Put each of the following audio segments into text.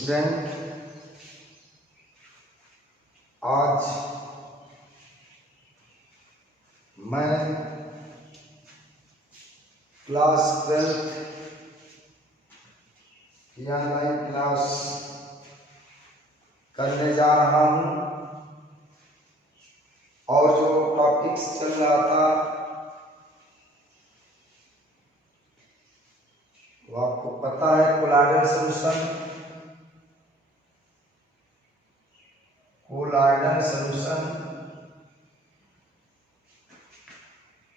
Student, आज मैं class 12 या 9 क्लास करने जा रहा हूँ और जो टॉपिक्स चल रहा था वो आपको पता है। Colloidal solution,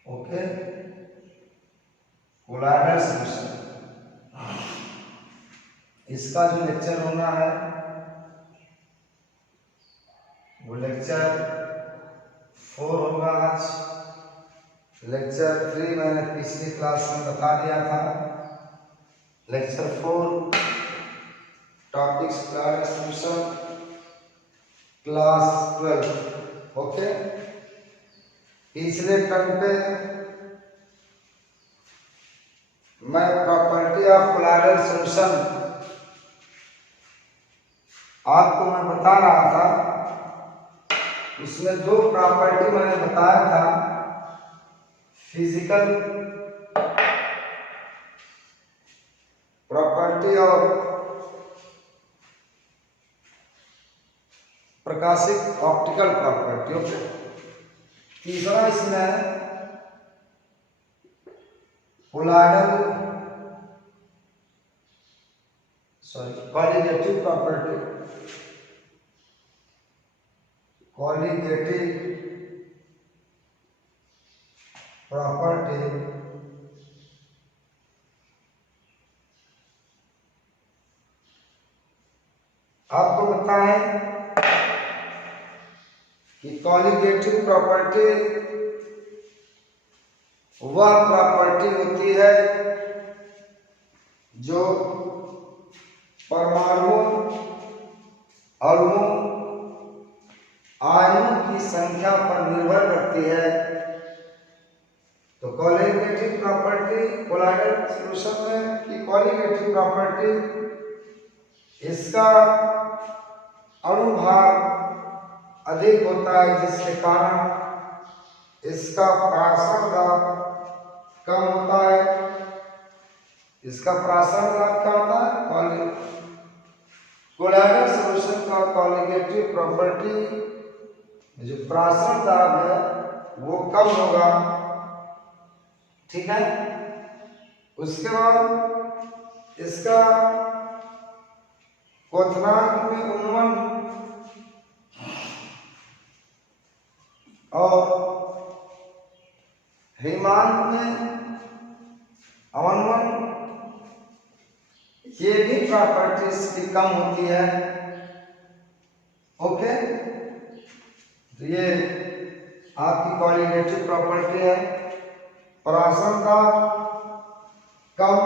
okay, colloidal solution. इसका जो लेक्चर होना है वो लेक्चर 4 होगा। आज लेक्चर 3 मैंने पिछली क्लास में बता दिया था। Lecture 4 topics colloidal solution class 12, okay. पिछले टर्म पे मैं प्रॉपर्टी ऑफ कोलॉइडल सॉल्यूशन आपको मैं बता रहा था। उसमें दो प्रॉपर्टी मैंने बताया था, फिजिकल प्रॉपर्टी और प्रकाशिक ऑप्टिकल प्रॉपर्टी, ओके। तीसरा इसमें है कॉलिगेटिव प्रॉपर्टी, आपको पता है कि कॉलिगेटिव प्रॉपर्टी वह प्रॉपर्टी होती है जो परमाणु अणुओं आयनों की संख्या पर निर्भर करती है। तो कॉलिगेटिव प्रॉपर्टी कोलॉइडल सॉल्यूशन में की कॉलिगेटिव प्रॉपर्टी, इसका अणुभार अधिक होता है, जिसके कारण इसका प्रासरण दाब कम होता है। इसका प्रासरण दाब क्या होता है? कोलॉइडल सॉल्यूशन का कॉलिगेटिव प्रॉपर्टी जो प्रासरण दाब है वो कम होगा, ठीक है। उसके बाद इसका क्वथनांक में उन्मन और हिमांक में अवनमन, ये भी प्रॉपर्टीज की कम होती है, ओके। तो ये आपकी कॉलिगेटिव प्रॉपर्टी है। प्रासरण दाब कम,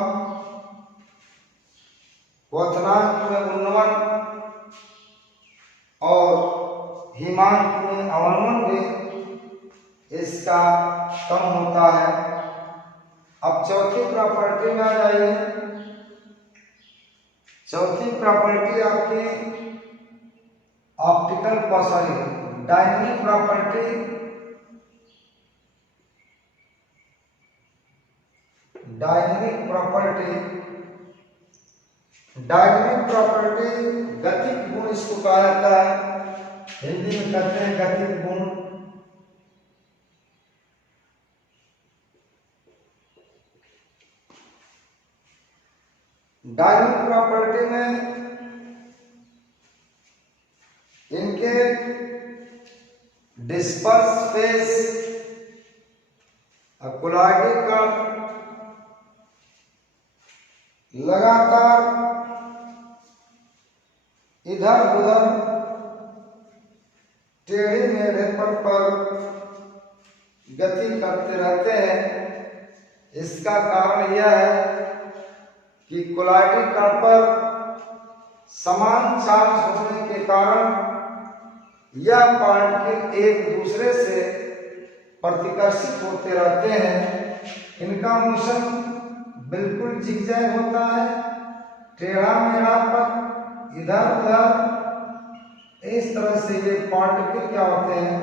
क्वथनांक में उन्नमन और हिमांक में अवनमन भी इसका कम होता है। अब चौथी प्रॉपर्टी में आ जाइए। चौथी प्रॉपर्टी आपकी optical dynamic property, dynamic property गतिक गुण इसको कहा जाता है। हिंदी में कहते हैं गतिक गुण। डायनेमिक प्रॉपर्टी में इनके डिस्पर्स फेज कोलॉइडल लगातार इधर उधर टेढ़ी मेढ़े पथ पर गति करते रहते हैं। इसका कारण यह है कि कोलॉइडल कण पर समान चार्ज होने के कारण यह पार्टिकल एक दूसरे से प्रतिकर्षित होते रहते हैं। इनका मोशन बिल्कुल जिगजैग होता है, टेढ़ा मेढ़ा पथ इधर उधर इस तरह से ये पार्टिकल क्या होते हैं,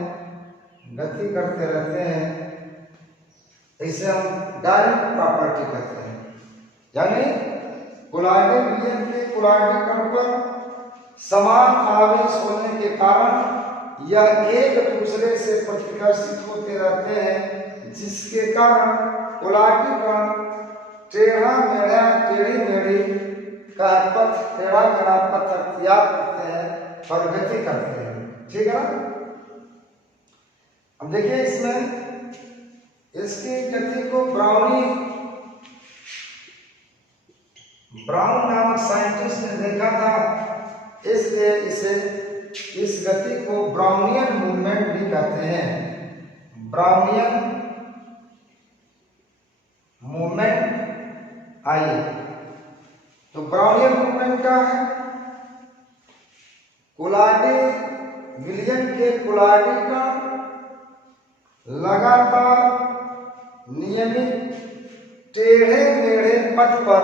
गति करते रहते हैं। इसे हम डायरेक्ट प्रॉपर्टी कहते हैं। यानी कोलॉइडल विलयन के कोलॉइडल कण पर समान आवेश होने के कारण यह एक दूसरे से प्रतिकर्षित होते रहते हैं, जिसके कारण कोलॉइडल कण टेढ़ा मेढ़ा टेढ़ी मेढ़ी का पथ टेढ़ा मेढ़ा पथ अख्तियार करते हैं और गति करते हैं। ठीक है ना। अब देखिए इसमें इसकी गति को ब्राउन नामक साइंटिस्ट ने देखा था, इसलिए इसे इस गति को ब्राउनियन मूवमेंट भी कहते हैं। Brownian movement. आइए तो ब्राउनियन मूवमेंट क्या है? कोलॉइडल विलयन के कोलॉइडल कण लगातार नियमित टेढ़े मेढ़े पथ पर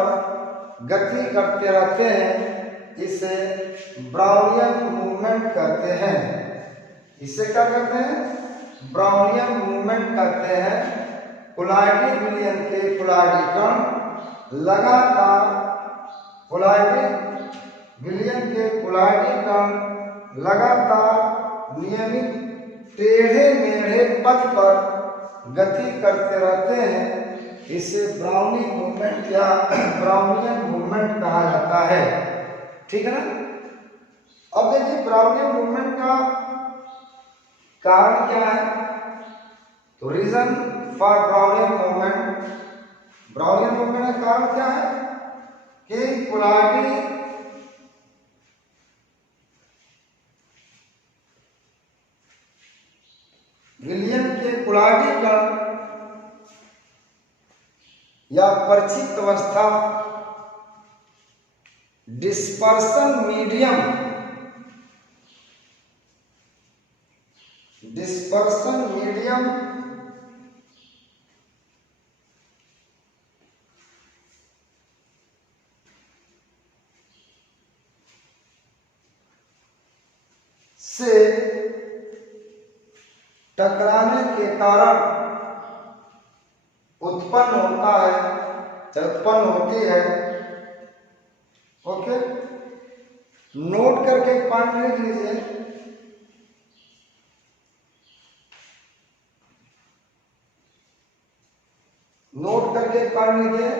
गति करते रहते हैं, इसे ब्राउनियन मूवमेंट कहते हैं। इसे क्या कहते हैं? ब्राउनियन मूवमेंट कहते हैं। कोलॉइडल विलयन के कोलॉइडल कण लगातार नियमित टेढ़े मेढ़े पथ पर गति करते रहते हैं, इसे ब्राउनियन मूवमेंट या ब्राउनियन मूवमेंट कहा जाता है। ठीक है ना। अब देखिए ब्राउनियन मूवमेंट का कारण क्या है? तो reason for Brownian movement, Brownian movement का कारण क्या है कि कोलॉइडल विलयन के कोलॉइडल कण या परिचित अवस्था डिस्पर्सन मीडियम से टकराने के कारण उत्पन्न होती है। ओके, नोट करके पॉइंट लिख लीजिए। नोट करके पॉइंट लिखिए।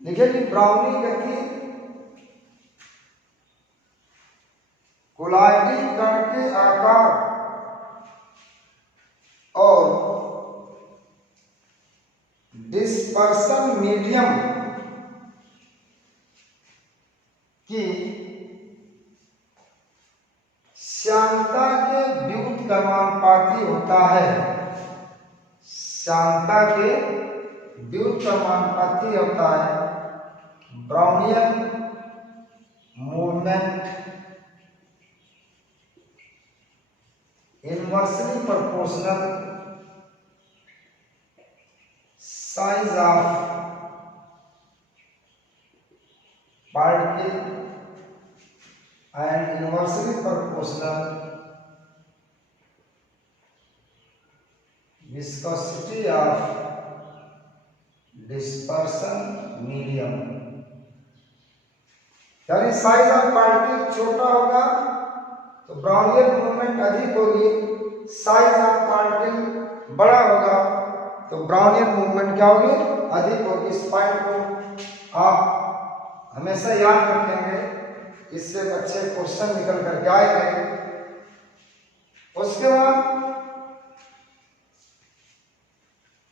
लिखिए कि ब्राउनी गति कोलॉइडल कण के आकार और डिस्पर्सन मीडियम की श्यानता के व्युत्क्रमानुपाती होता है। श्यानता के व्युत्क्रमानुपाती होता है। Brownian movement inversely proportional size of particle and inversely proportional viscosity of dispersion medium। यानी साइज ऑफ पार्टिकल छोटा होगा तो ब्राउनियन मूवमेंट अधिक होगी, साइज ऑफ पार्टिकल बड़ा होगा तो ब्राउनियन मूवमेंट क्या होगी? अधिक होगी। इस पॉइंट को आप हमेशा याद रखेंगे, इससे अच्छे क्वेश्चन निकल कर आएंगे। उसके बाद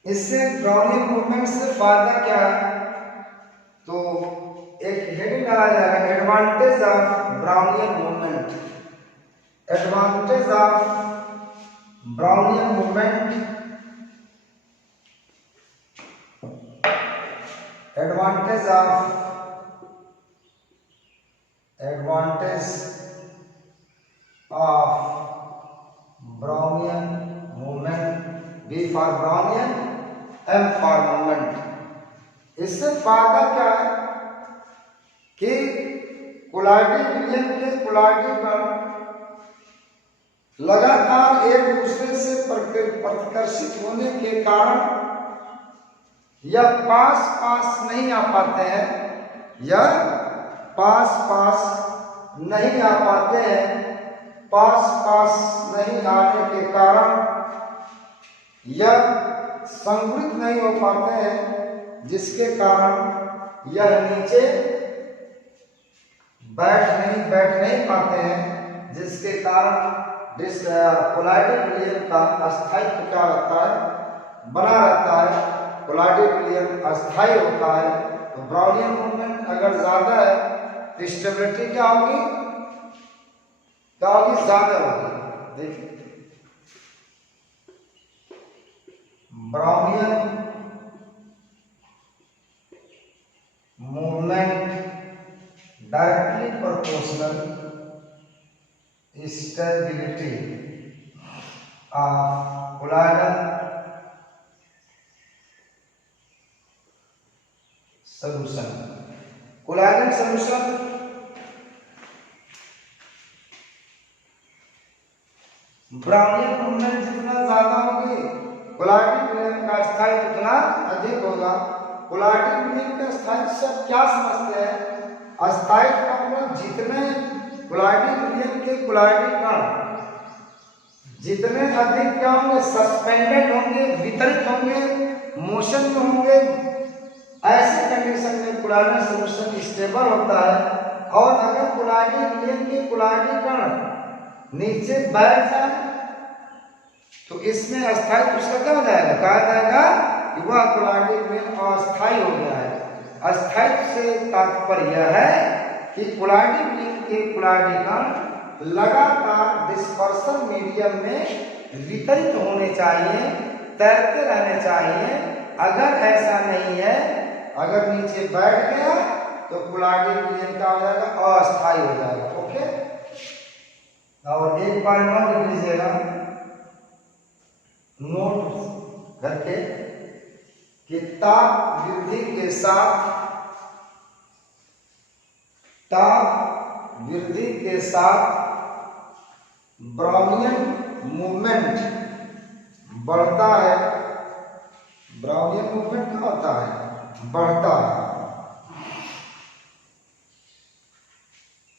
इससे ब्राउनियन मूवमेंट से फायदा क्या है? तो एक हेडिंग डाला जाएगा, advantage of Brownian movement. Advantage of Brownian movement, advantage of Brownian movement. B for Brownian, M for movement. इससे फायदा क्या है कि कोलाइडी विलयन के कोलाइडी कण लगातार एक दूसरे से प्रतिकर्षित होने के कारण यह पास पास नहीं आ पाते हैं, यह पास पास नहीं आ पाते हैं। पास पास नहीं आने के कारण यह संगुणित नहीं हो पाते हैं, जिसके कारण यह नीचे बैठ नहीं पाते हैं, जिसके कारण कोलाइडी विलयन का अस्थायित्व क्या रहता है, बना रहता है। कोलाइडी विलयन अस्थायी होता है। तो ब्राउनियन मूवमेंट अगर ज्यादा है तो स्टेबिलिटी क्या होगी, ज्यादा होगी। देखिए Brownian movement directly proportional stability of colloidal solution. Colloidal solution Brownian movement जितना ज्यादा होगी, कोलाइडी विलयन का स्थायित्व उतना अधिक होगा। कोलाइडी विलयन के स्थायित्व से क्या समझते हैं? अस्थायित्व का मतलब जितने कोलाइडी विलयन के कोलाइडी कण जितने अधिक क्या होंगे, सस्पेंडेड होंगे, वितरित होंगे, मोशन में होंगे, ऐसे कंडीशन में कोलाइडल सॉल्यूशन स्टेबल होता है। और अगर कोलाइडी विलयन के कोलाइडी कण नीचे बैठ जाए तो इसमें अस्थायित्व उसका क्या हो जाएगा, कहा जाएगा कि वह कोलाइडी विलयन अस्थायी हो गया है। अस्थायित्व से तात्पर्य यह है कि कोलाइडी विलयन के कोलाइडी कण लगातार डिस्पर्सन मीडियम में वितरित होने चाहिए, तैरते रहने चाहिए। अगर ऐसा नहीं है, अगर नीचे बैठ गया तो कोलाइडी विलयन क्या हो जाएगा, अस्थायी हो जाएगा। ओके, और एक बार नोट लिख लीजिएगा, नोट करके कि ताप वृद्धि के साथ ब्राउनियन मूवमेंट बढ़ता है। ब्राउनियन मूवमेंट क्या होता है, बढ़ता है।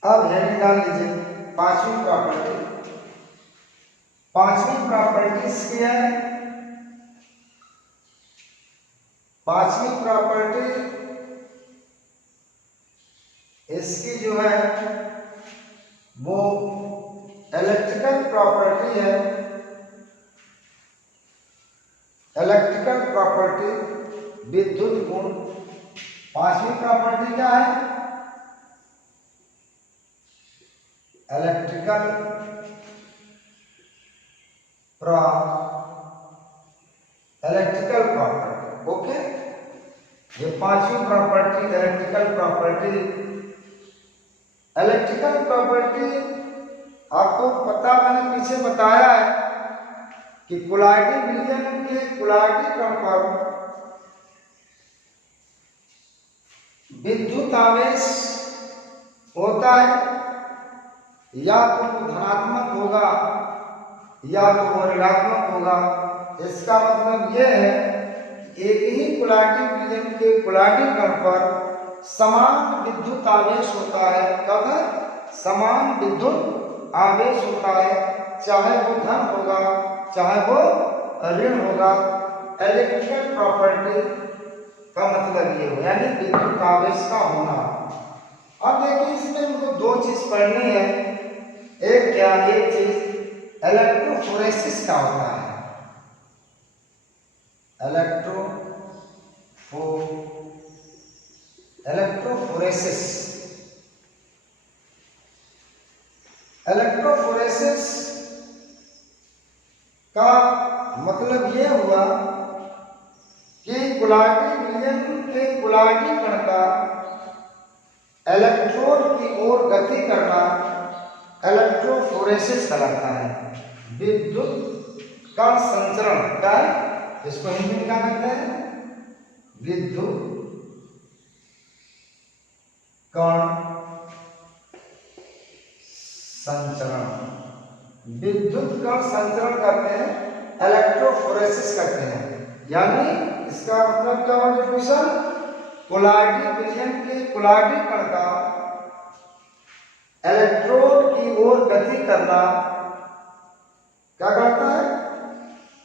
अब हेडिंग डाल लीजिए, पांचवी प्रॉपर्टी। पांचवी प्रॉपर्टी क्या है? पांचवी प्रॉपर्टी इसकी जो है वो इलेक्ट्रिकल प्रॉपर्टी है। इलेक्ट्रिकल प्रॉपर्टी, विद्युत गुण। पांचवी प्रॉपर्टी क्या है? Electrical property. ओके, ये पांचवी property electrical property. Electrical property आपको पता, मैंने पीछे बताया है कि कोलाइडी विलयन के कोलाइडी कण पर विद्युत आवेश होता है, या तो वो धनात्मक होगा या तो वो ऋणात्मक होगा। इसका मतलब यह है कि एक ही कोलाइडी विलयन के कोलाइडी कण पर समान विद्युत आवेश होता है। कब? समान विद्युत आवेश होता है, चाहे वो धन होगा चाहे वो ऋण होगा। इलेक्ट्रिकल प्रॉपर्टी का मतलब ये हो, यानी विद्युत आवेश का होना। अब देखिए इसमें हमको दो चीज पढ़नी है। एक क्या, एक चीज इलेक्ट्रोफोरेसिस का होता है। इलेक्ट्रोफोरेसिस का मतलब ये हुआ कि कोलाइडी विलयन के कोलाइडी कण का इलेक्ट्रोड की ओर गति करना इलेक्ट्रोफोरेसिस कहलाता है। विद्युत का संचरण क्या है, इसको हिंदी में क्या कहते हैं? विद्युत कण संचरण, विद्युत कण संचरण करते हैं, इलेक्ट्रोफोरेसिस करते हैं। यानी इसका मतलब क्या हुआ डिफिनेशन, कोलाइडी विलयन के कोलाइडी कण का इलेक्ट्रोड की ओर गति करना क्या कहलाता है,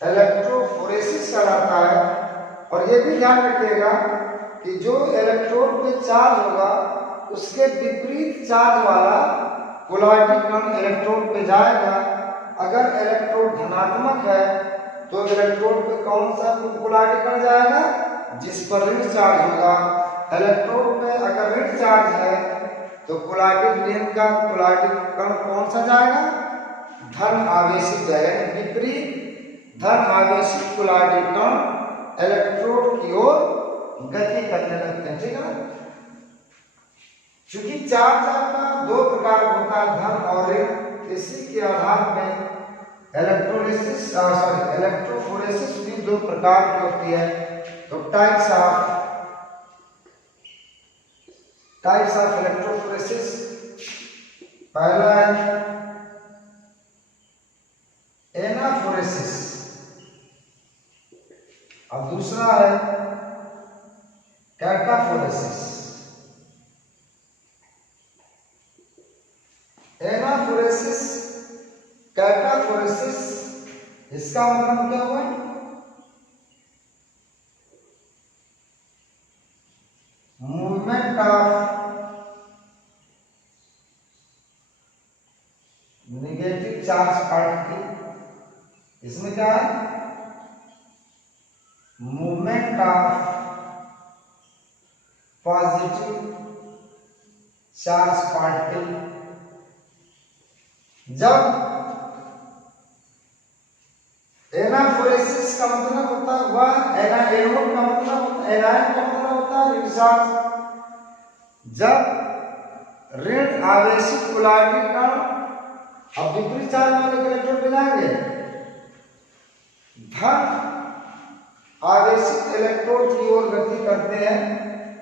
इलेक्ट्रोफोरेसिस कहलाता है। और ये भी ध्यान रखिएगा कि जो इलेक्ट्रोड पे चार्ज होगा उसके विपरीत चार्ज वाला कोलाइडी कण इलेक्ट्रोड पे जाएगा। अगर इलेक्ट्रोड धनात्मक है तो इलेक्ट्रोड पे कौन सा कोलाइडी कण जाएगा, जिस पर ऋण चार्ज होगा। इलेक्ट्रोड पे अगर ऋण चार्ज है तो कोलाइडी विलयन का कोलाइडी कण कौन सा जाएगा, धन आवेशित जाएगा। विपरीत धन आवेशित कोलाइडी कण इलेक्ट्रोड की ओर गति करने लगते हैं। ठीक है ना। चूंकि चार्ज आपका दो प्रकार का होता है, धन और ऋण, इसी के आधार पर इलेक्ट्रोफोरेसिस भी दो प्रकार की होती है। तो टाइप्स ऑफ इलेक्ट्रोफोरेसिस, पहला है एनाफोरेसिस और दूसरा है कैटाफोरेसिस। एनाफोरेसिस, कैटाफोरेसिस, इसका मतलब क्या हुआ, movement of negative charge particle. इसमें क्या है, movement of positive charge particle. जब एनाफोरेसिस का मतलब होता है वह एनोड का मतलब होता है, एनायन का मतलब होता है ऋण चार्ज। जब ऋण आवेशित कोलाइडी कण अब विपरीत चार्ज वाले इलेक्ट्रोड पे जाएंगे, धन आवेशित इलेक्ट्रोड की ओर गति करते हैं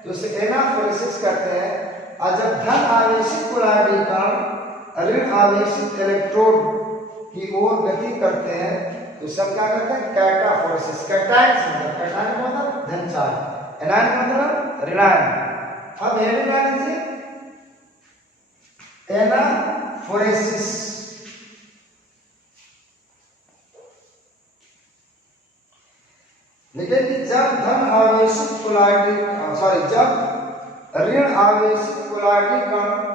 तो इसे एनाफोरेसिस कहते हैं। और जब धन आवेशित कोलाइडी कण ऋण आवेशित इलेक्ट्रोड की ओर गति करते हैं तो सब क्या कहते हैं, कैटाफोरेसिस। कैटायन मतलब धन चार्ज, एनायन मतलब ऋणायन। अब ये भी ध्यान दीजिए, एनाफोरेसिस लेकिन कि जब धन आवेशित कोलाइडी जब ऋण आवेशित कोलाइडी कण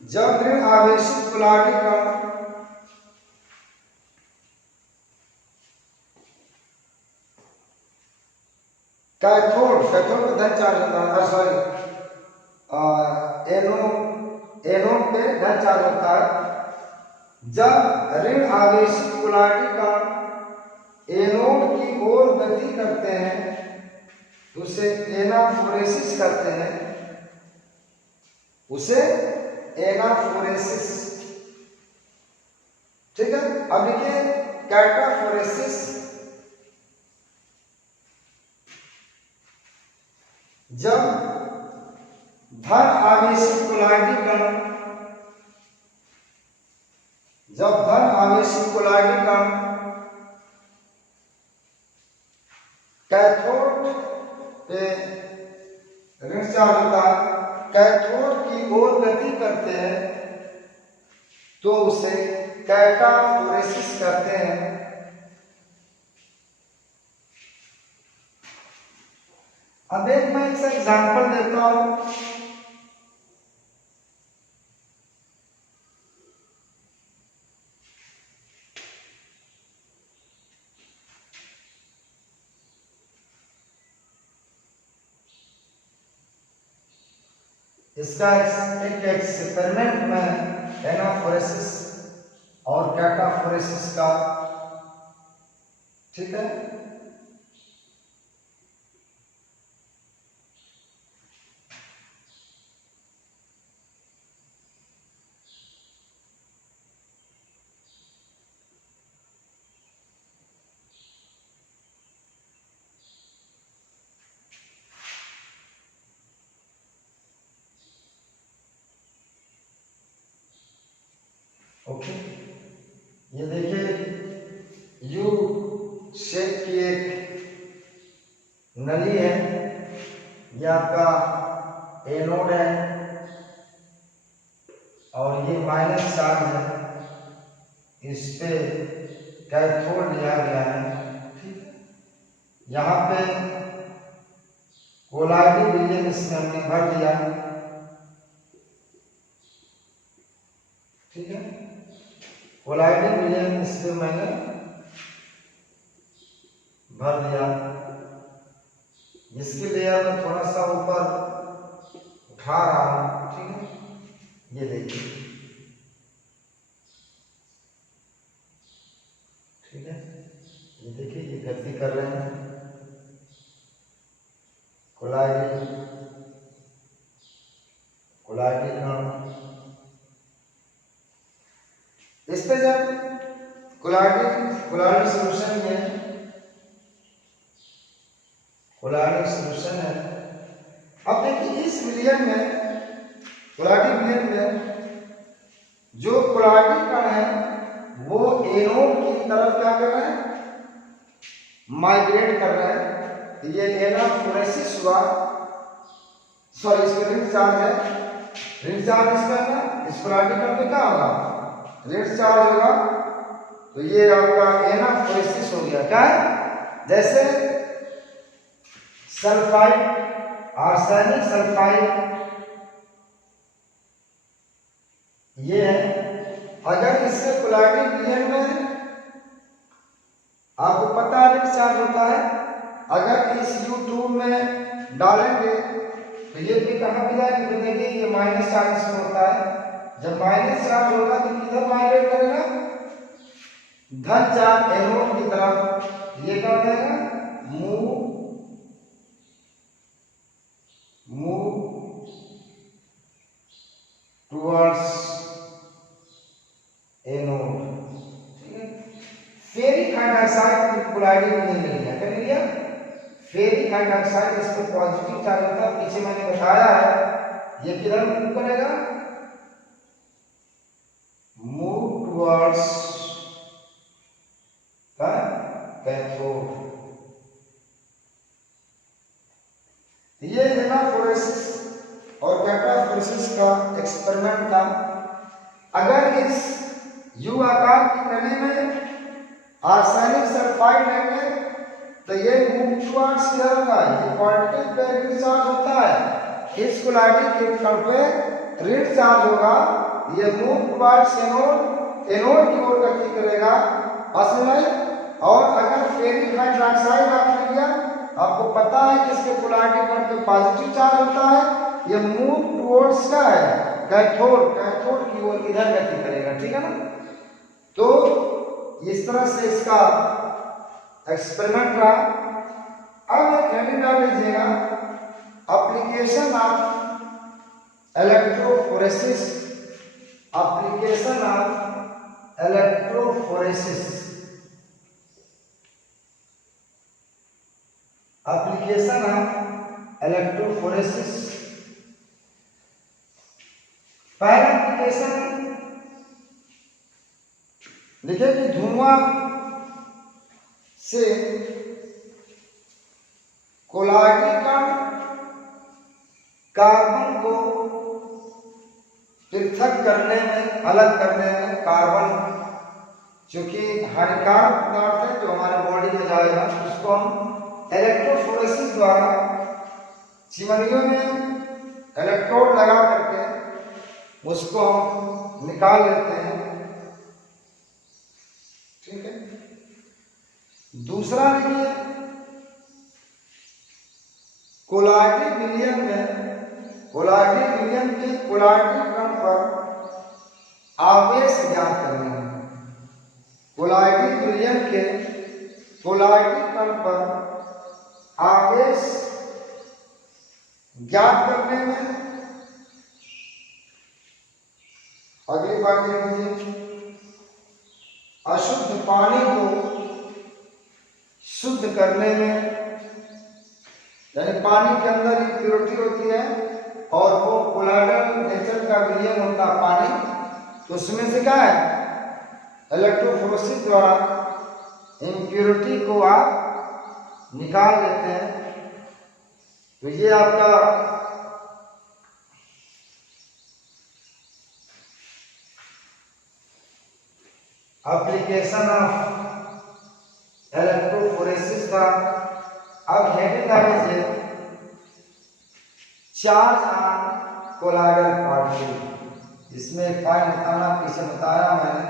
जब ऋण आवेशित कोलाइडी कण कैथोड पे धन चार्ज होता है, एनोड पे धन चार्ज होता है। जब ऋण आवेशित कोलाइडी कण एनोड की ओर गति करते हैं तो उसे एनाफोरेसिस करते हैं, उसे एनाफोरेसिस। ठीक है। अब देखिए कैटाफोरेसिस, जब धन आवेशित कोलाइडी कण कैथोड पे ऋण चार्ज होता है, कैथोड की ओर गति करते हैं तो उसे कैटाफोरेसिस कहते हैं। अब एक मैं इसका एग्जांपल देता हूं। इसका एक एक्सपेरिमेंट में एनाफोरेसिस और कैटाफोरेसिस का, ठीक है। ओके, ये देखिए यू शेप की एक नली है, ये आपका एनोड है और ये माइनस चार्ज है, इस पे कैथोड लिया गया है। ठीक है, यहाँ पे कोलाइडिक विलयन इसमें हमने भर दिया। ठीक है, कोलाइडिक विलयन इस पे मैंने भर दिया। इसके लेयर में थोड़ा सा ऊपर उठा रहा हूं। ठीक है, ये देखिए। ठीक है, ये देखिए, ये गति कर रहे हैं कोलाइडिक इस पे जब कोलाइडिक सॉल्यूशन है। अब देखिए इस विलयन में, कोलाइडिक विलयन में जो कोलाइडिक कण है वो एनोड की तरफ क्या कर रहे हैं, माइग्रेट कर रहे हैं। ये एनाफोरेसिस हुआ, सॉरी इसमें रिंग चार्ज है, रिंग चार्ज इसका है ना, इस कोलाइडिक कण पे क्या होगा, रिंग चार्ज होगा, तो ये आपका एनाफोरेसिस हो गया। क्या है, जैसे सल्फाइड, आर्सेनिक सल्फाइड ये है। अगर इसके कोलाइडिक विलयन में आपको पता है रिंग चार्ज होता है, अगर इस U2 में डालेंगे तो ये भी कहाँ भी जाएगा, तो देखिए ये माइनस चार्ज में होता है। जब माइनस चार्ज होगा तो किधर माइग्रेट करेगा, धन चार्ज एनोड की तरफ। ये क्या हो जाएगा, मूव टुवर्ड्स एनोड। ठीक है, फेरिक हाइड्रोक्साइड कोलाइडिक विलयन मिल गया। क्या मिल गया, फेरिक हाइड्रोक्साइड, इस पे पॉजिटिव चार्ज होता है। पीछे मैंने बताया है ये किधर मूव करेगा, मूव टुवर्ड्स कैथोड। ये एनाफोरेसिस और कैटाफोरेसिस का एक्सपेरिमेंट था। अगर इस यू आकार की नली में आर्सेनिक सल्फाइड लेंगे तो ये मूव टुवर्ड्स किधर होगा, ये पॉजिटिव पे ऋण चार्ज होता है, इस कोलाइडिक के कण पे ऋण चार्ज होगा, ये मूव टुवर्ड्स एनोड की ओर गति करेगा। असमय। और अगर फेरिक हाइड्रोक्साइड आपने लिया, आपको पता है कि इसके कोलाइडिक कण पे पॉजिटिव चार्ज होता है, ये मूव टुवर्ड्स का है कैथोड की ओर इधर गति करेगा। ठीक है ना, तो इस तरह से इसका एक्सपेरिमेंट रहा। अब एक हेडिंग डाल लीजिएगा, application of electrophoresis, application of electrophoresis, application of electrophoresis. पहला एप्लीकेशन देखिए कि धुआं से कोलाइडिक कण कार्बन को पृथक करने में, अलग करने में, कार्बन चूंकि हानिकारक पदार्थ है जो हमारे बॉडी में जाएगा, उसको हम इलेक्ट्रोफोरेसिस द्वारा चिमनियों में इलेक्ट्रोड लगा करके उसको हम निकाल लेते हैं। ठीक है, दूसरा देखिए कोलाइडिक विलयन में, कोलाइडिक विलयन के कोलाइडिक कण पर आवेश ज्ञात करना है। कोलाइडिक विलयन के कोलाइडिक कण पर आवेश ज्ञात करने में अगली बात देख लीजिए, अशुद्ध पानी को शुद्ध करने में, यानी पानी के अंदर इम्प्योरिटी होती है और वो कोलाइडल नेचर का विलयन होता है पानी, तो उसमें से क्या है, इलेक्ट्रोफोरेसिस द्वारा इम्प्योरिटी को आप निकाल लेते हैं। तो ये आपका एप्लीकेशन ऑफ इलेक्ट्रोफोरेसिस था। अब हेडिंग आ लीजिए, चार्ज ऑन कोलाइडल पार्टिकल। इसमें एक पॉइंट बताना, पीछे बताया मैंने,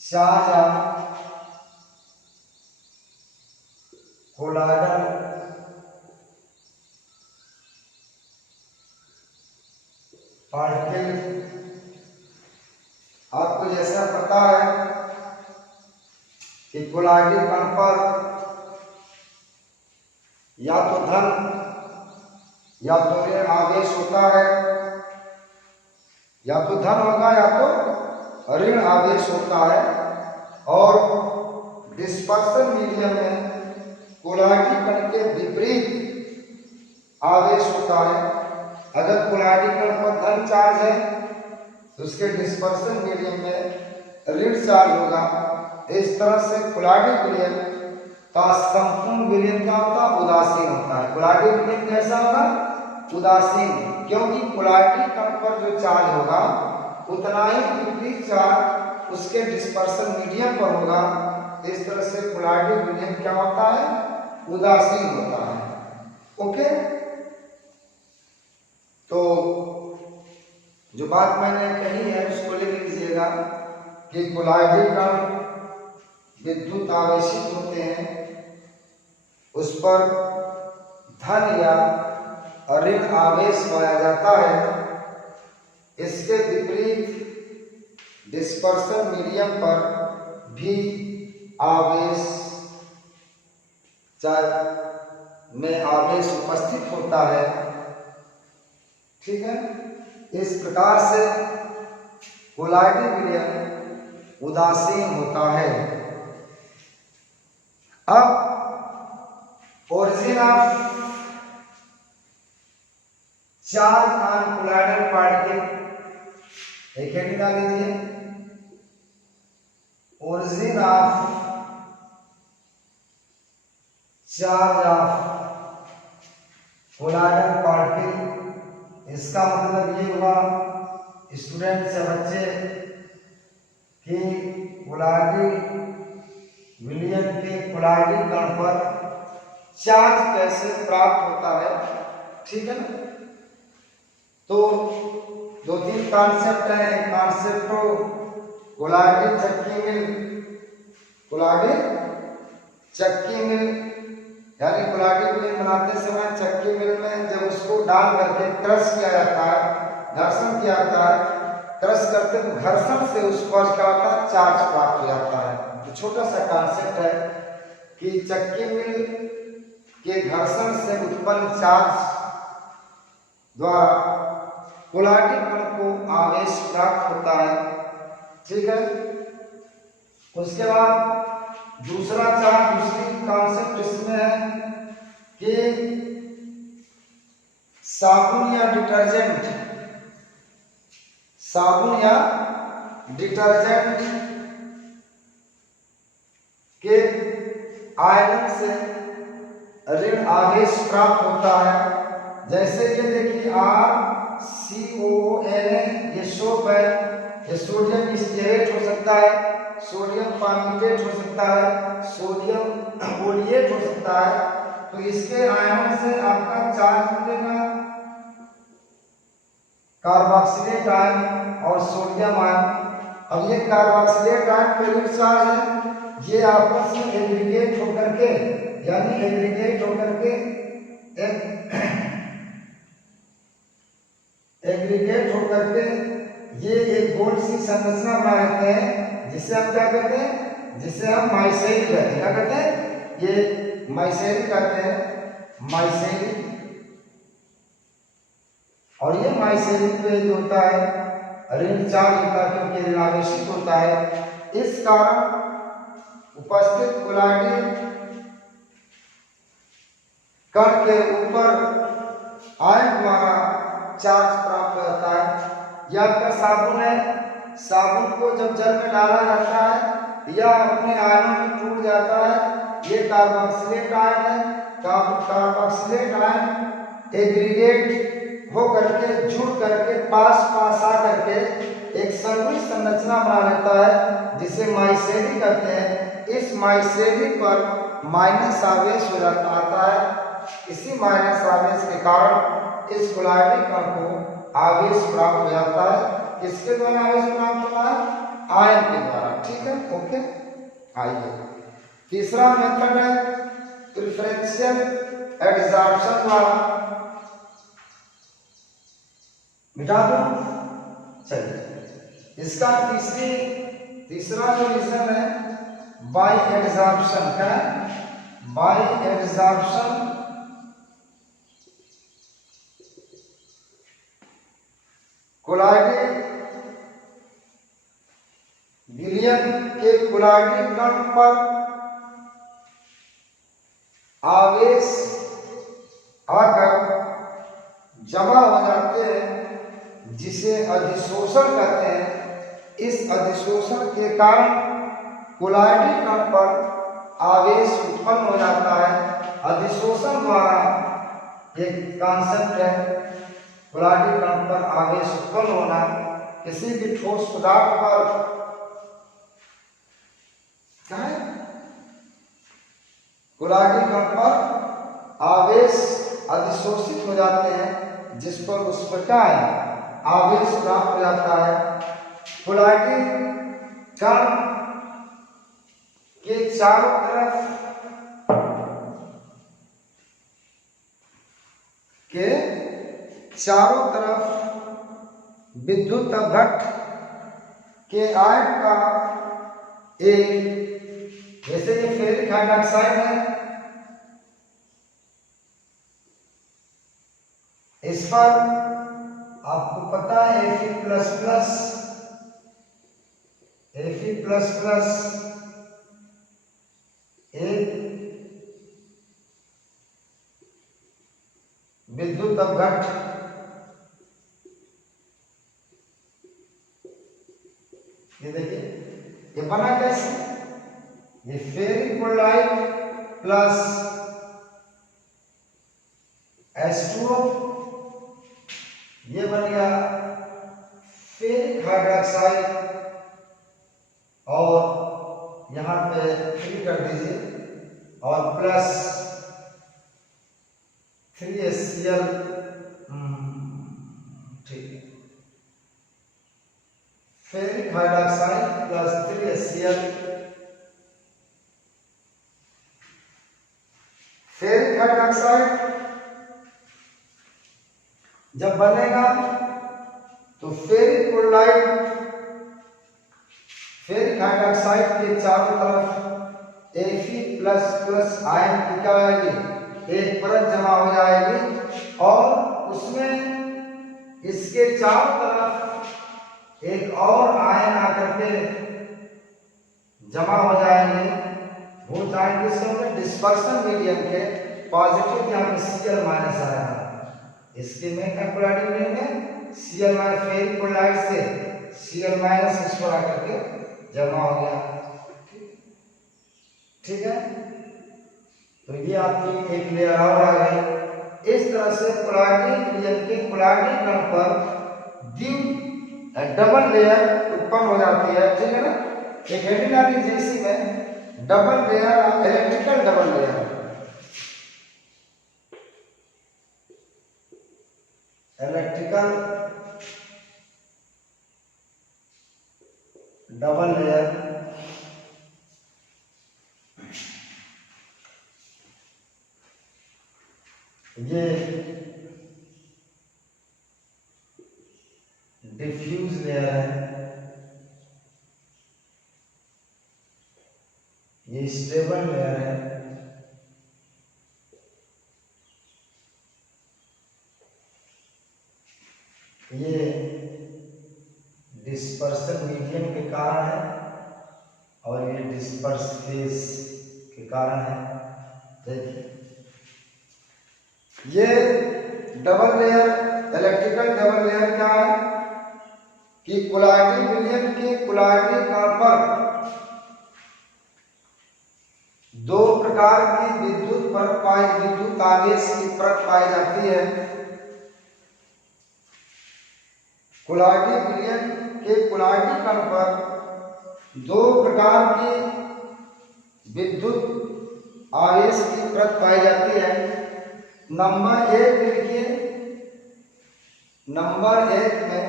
चार्ज ऑन कोलाइडल पार्टिकल। आपको जैसा पता है कि कोलाइडल कण पर या तो धन या तो ऋण आवेश होता है, या तो धन होगा या तो ऋण आवेश होता है। और डिस्पर्सन मीडियम में कोलाइडल कण के विपरीत आवेश होता है। अगर कोलाइडल कण पर धन चार्ज है तो उसके डिस्पर्सन मीडियम में ऋण चार्ज होगा। इस तरह से कोलाइडल विलयन का संपूर्ण विलयन क्या होता है, उदासीन होता है। कोलाइडल विलयन कैसा होगा, उदासीन, क्योंकि कोलाइडल कण पर जो चार्ज होगा उतना ही विपरीत चार्ज उसके डिस्पर्सन मीडियम पर होगा। इस तरह से कोलाइडल विलयन क्या होता है, उदासीन होता है। ओके, तो जो बात मैंने कही है उसको लिख लीजिएगा कि कोलाइडल कण विद्युत आवेशित होते हैं, उस पर धन या ऋण आवेश पाया जाता है। इसके विपरीत डिस्पर्सन मीडियम पर भी आवेश में आवेश उपस्थित होता है। ठीक है, इस प्रकार से कोलाइडल विलयन उदासीन होता है। अब origin of charge on colloidal particle एक हेडिंग डाल दीजिए, origin of charge of colloidal particle. इसका मतलब ये हुआ स्टूडेंट से बच्चे कि कोलाइडल विलयन के कोलाइडल कण पर चार्ज कैसे प्राप्त होता है। ठीक है ना, तो दो तीन कॉन्सेप्ट है। कॉन्सेप्ट तो कोलाइडल चक्की मिल, कोलाइडल चक्की मिल, यानी कोलाइडल विलयन बनाते समय चक्की मिल में जब उसको डाल करके क्रश किया जाता है, घर्षण किया जाता है, क्रश करते तो घर्षण से उस पर क्या होता है, चार्ज प्राप्त हो जाता है। तो छोटा सा कॉन्सेप्ट है कि चक्की मिल के घर्षण से उत्पन्न चार्ज द्वारा कोलाइडल कण को आवेश प्राप्त होता है। ठीक है, उसके बाद दूसरी कॉन्सेप्ट इसमें है कि साबुन या डिटर्जेंट के आयरन से ऋण आवेश प्राप्त होता है। जैसे ये देखिए RCOONA, ये सोप है, ये सोडियम स्टेरेट हो सकता है, सोडियम पार्मिटेट हो सकता है, सोडियम ओलिएट हो सकता है। तो इसके आयन से आपका चार्ज मिलेगा कार्बोक्सिलेट आयन और सोडियम आयन। अब ये कार्बोक्सिलेट आयन पे ऋण चार्ज है, ये आपस में एग्रीगेट होकर के, यानी एग्रीगेट होकर के ये एक गोल सी संरचना बना लेते हैं, जिसे हम क्या कहते हैं, जिसे हम माइसेल कहते हैं। क्या कहते हैं, ये माइसेल कहते हैं, माइसेल। और ये माइसेल पे जो होता है ऋण चार्ज होता है, क्योंकि ऋण आवेशित होता है। इस कारण उपस्थित कोलाइडल कण के ऊपर आयन द्वारा चार्ज प्राप्त होता है। यह आपका साबुन है। साबुन को जब जल में डाला जाता है या अपने आयनों में टूट जाता है, ये कार्बोक्सिलेट आयन है। कार्बोक्सिलेट आयन एग्रीगेट हो करके जुड़ करके पास आ करके एक संयुक्त संरचना बना लेता है जिसे माइसेरी कहते हैं। इस माइसेरी पर माइनस आवेश हो जाता आता है। इसी माइनस आवेश के कारण इस कोलॉइडल कण को आवेश प्राप्त हो जाता है। किसके द्वारा आवेश प्राप्त होता है? आयन के द्वारा। ठीक है, ओके। आइए, तीसरा मेथड है प्रेफरेंशियल एडजॉर्प्शन द्वारा। मिटा दो। चलिए, इसका तीसरा जो रीजन है बाई एडजॉर्प्शन का, बाई एडजॉर्प्शन कोलॉइडल विलयन के कोलॉइडल कण पर आवेश आकर जमा हो जाते हैं जिसे अधिशोषण कहते हैं। इस अधिशोषण के कारण कोलॉइडल कण पर आवेश उत्पन्न हो जाता है। अधिशोषण द्वारा एक कॉन्सेप्ट है कोलॉइडल कण पर आवेश उत्पन्न होना। किसी भी ठोस पदार्थ पर क्या है? कोलॉइडल कण पर आवेश अधिशोषित हो जाते हैं जिस पर उस पर क्या है? आवेश प्राप्त हो जाता है। कोलॉइडल कण के चारों तरफ विद्युत अपघट्ट के आयन का एक, जैसे ये फेरिक हाइड्रोक्साइड है, इस पर आपको पता है Fe++ एक विद्युत अपघट्ट ये देखिए ये बना कैसे? ये फेरिक क्लोराइड प्लस H2O, ये बन गया फेरिक हाइड्रोक्साइड और यहां पे फिल कर दीजिए और प्लस 3HCl। ठीक है, ferric hydroxide plus 3HCl। Ferric hydroxide जब बनेगा तो फेरिक क्लोराइड फेरिक हाइड्रोक्साइड के चारों तरफ Fe++ आयन की क्या आएगी? एक परत जमा हो जाएगी और उसमें इसके चारों तरफ एक और आयन आकर के जमा हो जाएंगे। वो चाहे किसके डिस्पर्सन मीडियम के पॉजिटिव यहाँ पे Cl- आएगा। इसके में क्या कोलॉइडल में Cl- फेरिक क्लोराइड से Cl- इस पर आकर के जमा हो गया। ठीक है, तो ये आपकी एक लेयर और आ गई। इस तरह से कोलॉइडल विलयन के कोलॉइडल कण पर डबल लेयर उत्पन्न हो जाती है। ठीक है ना? एक एडिनाली जैसी में double layer, electrical double layer, electrical double layer ये डिफ्यूज लेयर है, ये स्टेबल लेयर है, ये डिस्पर्सन मीडियम के कारण है और ये डिस्पर्स फेस के कारण है। देखिए ये double layer, electrical double layer क्या है? कि कुलाडी विलयन के कुलाडी कण पर दो प्रकार की विद्युत आवेश की परत पाई जाती है। कुलाडी विलयन के कुलाडी कण पर दो प्रकार की विद्युत आवेश की परत पाई जाती है। नंबर 1 लिखिए, नंबर 1 में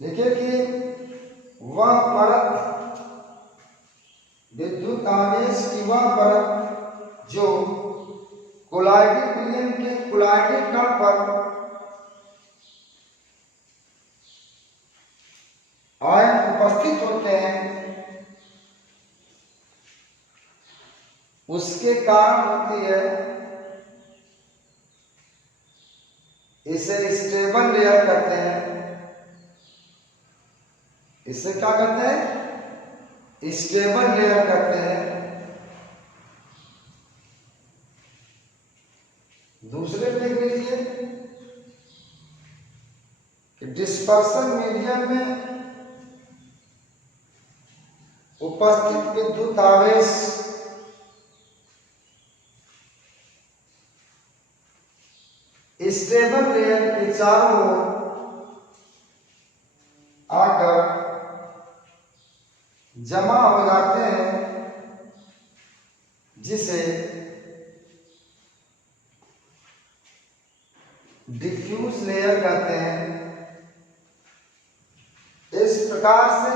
लिखिए कि वह परत विद्युत आवेश की वह परत जो कुलाडी विलयन के कुलाडी कण पर आयन उपस्थित होते हैं उसके कारण होती है, इसे स्टेबल लेयर कहते हैं। इसे क्या कहते हैं? स्टेबल लेयर कहते हैं। दूसरे पे लिख लीजिए कि डिस्पर्सन मीडियम में उपस्थित विद्युत आवेश स्टेबल लेयर के चारों ओर आकर जमा हो जाते हैं, जिसे डिफ्यूज लेयर कहते हैं। इस प्रकार से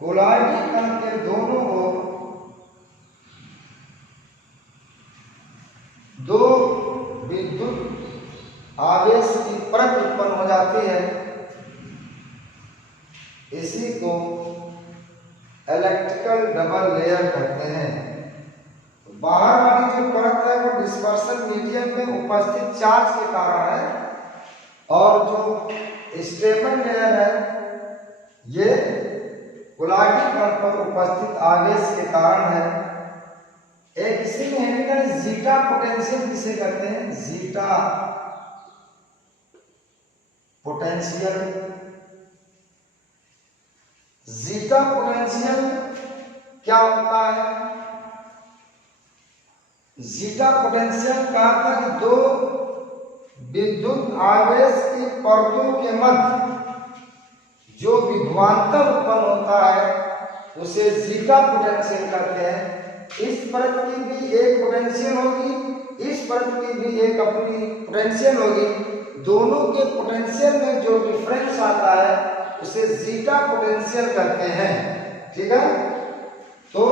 कुलाडी कण के दोनों ओर दो विद्युत आवेश की परत उत्पन्न हो जाती है। इसी को इलेक्ट्रिकल डबल लेयर कहते हैं। बाहर वाली जो परत है वो डिस्पर्सन मीडियम में उपस्थित चार्ज के कारण है, और जो स्टेबल लेयर है ये कुलाडी कण पर उपस्थित आवेश के कारण है। एक इसी में है जीटा पोटेंशियल जिसे कहते हैं, जीटा पोटेंशियल। जीटा पोटेंशियल क्या होता है? जीटा पोटेंशियल कहा था कि दो विद्युत आवेश की परतों के मध्य जो विभवांतर उत्पन्न होता है उसे जीटा पोटेंशियल कहते हैं। इस परत की भी एक पोटेंशियल होगी, इस परत की भी एक अपनी पोटेंशियल होगी। दोनों के पोटेंशियल में जो डिफरेंस आता है उसे जीटा पोटेंशियल कहते हैं। ठीक है, तो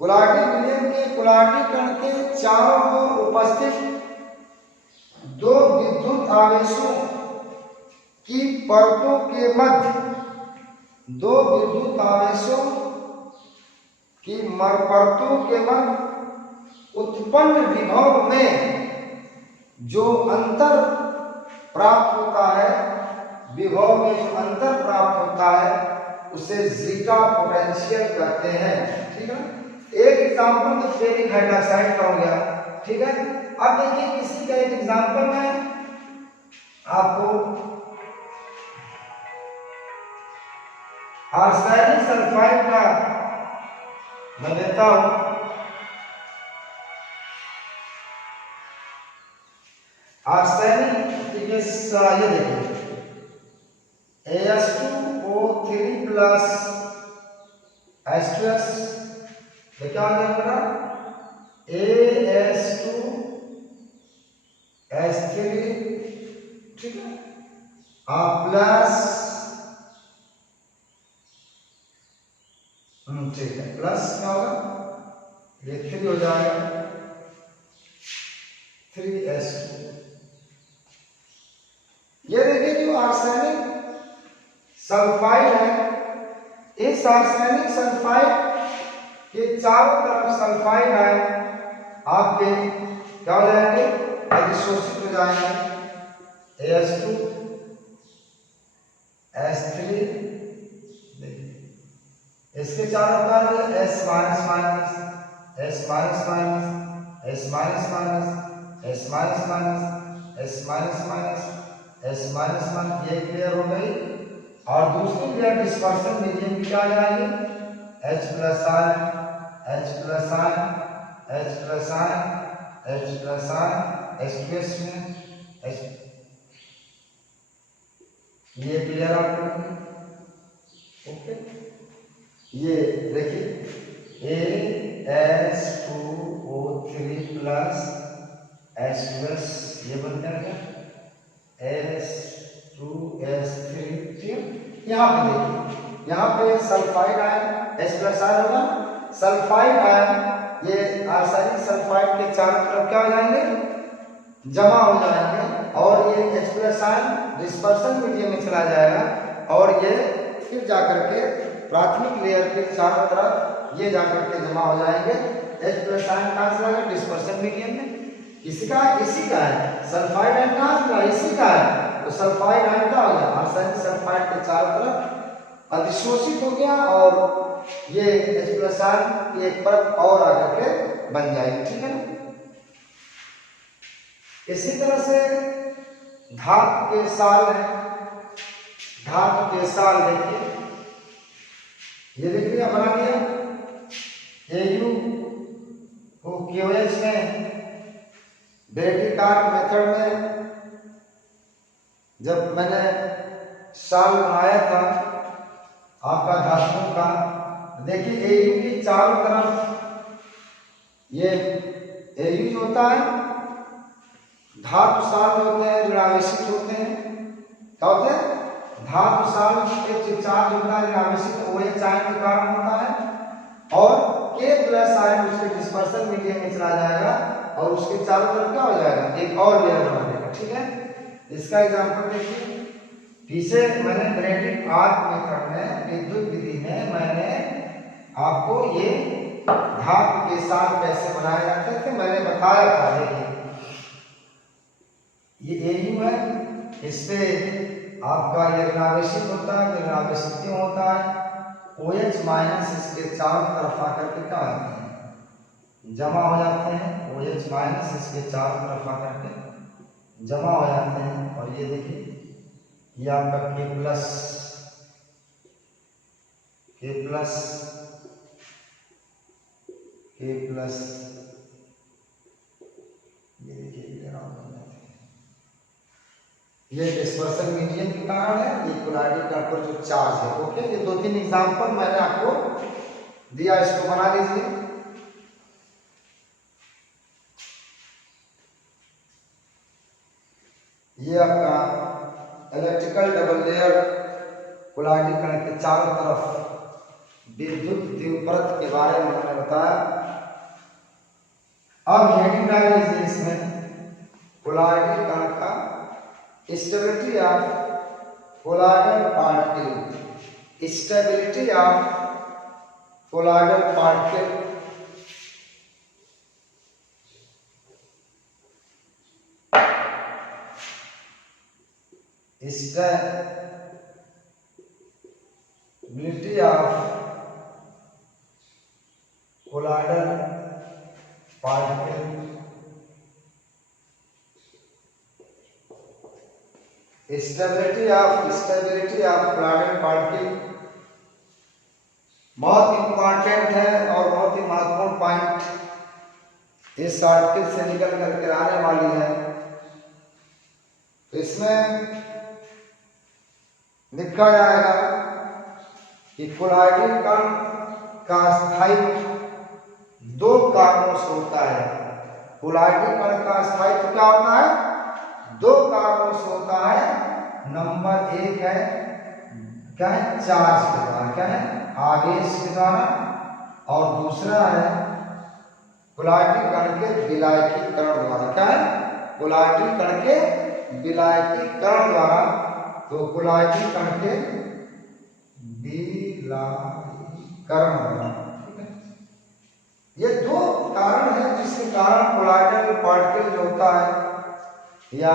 कुलाडी विलयन के कुलाडी कण के चारों ओर उपस्थित दो विद्युत आवेशों की परतों के मध्य दो विद्युत आवेशों की परतों के मध्य उत्पन्न विभव में जो अंतर प्राप्त होता है, विभव में जो अंतर प्राप्त होता है उसे जीटा पोटेंशियल कहते हैं। ठीक है, एक एग्जांपल तो फेरिक हाइड्रोक्साइड का हो गया। ठीक है, अब देखिए किसी का एक एग्जांपल में आपको आर्सेनिक सल्फाइड का मैं देता हूं। आर्सेनिक ये देखिए AS2O3 प्लस H2S, ये क्या आ जाएगा? AS2 H3, ठीक है, प्लस ठीक है, प्लस क्या होगा? ये 3 हो जाएगा, 3S2। ये देखिए जो आर्सेनिक सल्फाइड है, इस आर्सेनिक सल्फाइड के चारों तरफ सल्फाइड है आपके क्या हो जाएंगे? अधिशोषित हो जाएंगे। AS2 S3, इसके चारों तरफ S minus minus, S minus minus, S minus minus, S minus minus S minus minus S minus minus, ये क्लियर हो गई। और दूसरी लेयर डिस्पर्सन मीडियम की क्या आ जाएगी, H plus ion H plus ion H plus ion H plus ion H2S में H, ये क्लियर आपको। ओके, ये देखिए AS2O3 प्लस H2S, ये बन जाएगा S2S3। ठीक, यहाँ पे देखिए, यहाँ पे sulphide ion H plus ion होगा, सल्फाइड आयन ये आर्सेनिक सल्फाइड के चारों तरफ क्या हो जाएंगे, जमा हो जाएंगे, और ये H plus ion dispersion medium में चला जाएगा, और ये फिर जाकर के प्राथमिक लेयर के चारों तरफ ये जाकर के जमा हो जाएंगे। H प्लस आयन कहाँ से आएगा, डिस्पर्सन मीडियम में। इसी का है सल्फाइड आयन, कहाँ से आएगा, इसी का है। तो सल्फाइड आयन का हो गया आर्सेनिक सल्फाइड के चारों तरफ अधिशोषित हो गया, और ये H प्लस आयन की एक परत और आकर के बन जाएगी। ठीक है ना। इसी तरह से धातु के साल है, धातु के साल देखिए, ये देखिए बना दिया AU को QH में ब्रेटिक आर्क मेथड में जब मैंने साल बनाया था आपका धातुओं का, देखिए AU की चारों तरफ ये AU जो होता है, धातु साल होते हैं ऋणावेशित होते हैं, क्या होते हैं, धातु साल के चार्ज होता है ऋणावेशित OH आयन के कारण होता है, और K प्लस आयन उसके डिस्पर्सन मीडियम में चला जाएगा, और उसके चारों तरफ क्या हो जाएगा, एक और लेयर बना देगा। ठीक है, इसका एग्जांपल देखिए, पीछे मैंने ब्रेटिक आर्क मेथड में विद्युत विधि में मैंने आपको ये धातु के साल कैसे बनाए जाते थे मैंने बताया था। देखिए ये AU है, इस पे आपका ये ऋणावेशित होता है, तो ऋणावेशित क्यों होता है, OH माइनस इसके चारों तरफ आकर के क्या होते हैं, जमा हो जाते हैं, OH माइनस इसके चारों तरफ आकर के जमा हो जाते हैं। और ये देखिए ये आपका K प्लस ये देखिए ये डिस्पर्सन मीडियम के कारण है, इक्वलाइटी का पर जो चार्ज है। ओके, ये 2-3 एग्जांपल मैंने आपको दिया, इसको बना लीजिए। ये आपका इलेक्ट्रिकल डबल लेयर कोलाइडी कण के चारों तरफ विद्युत द्विपरत के बारे में मैंने बताया। अब हेडिंग डाल लीजिए इसमें, कोलाइडी कण का stability of colloidal particle, stability of colloidal particle. Stability of colloidal particle, stability of colloidal particle बहुत इंपॉर्टेंट है और बहुत ही महत्वपूर्ण पॉइंट इस आर्टिकल से निकल करके आने वाली है। तो इसमें लिखा जाएगा कि कोलाइडी कण का स्थायित्व 2 कारणों से होता है। कोलाइडी कण का स्थायित्व क्या होता है, 2 कारणों से होता है। नंबर 1 है क्या है, चार्ज के द्वारा, क्या है, आवेश के द्वारा, और दूसरा है कोलाइडी कण के विलायकीकरण द्वारा। क्या है, कोलाइडी कण के विलायकीकरण द्वारा। तो कोलाइडी कण के विलायकीकरण द्वारा, ठीक है। ये 2 कारण है जिसके कारण कोलाइडल पार्टिकल जो होता है या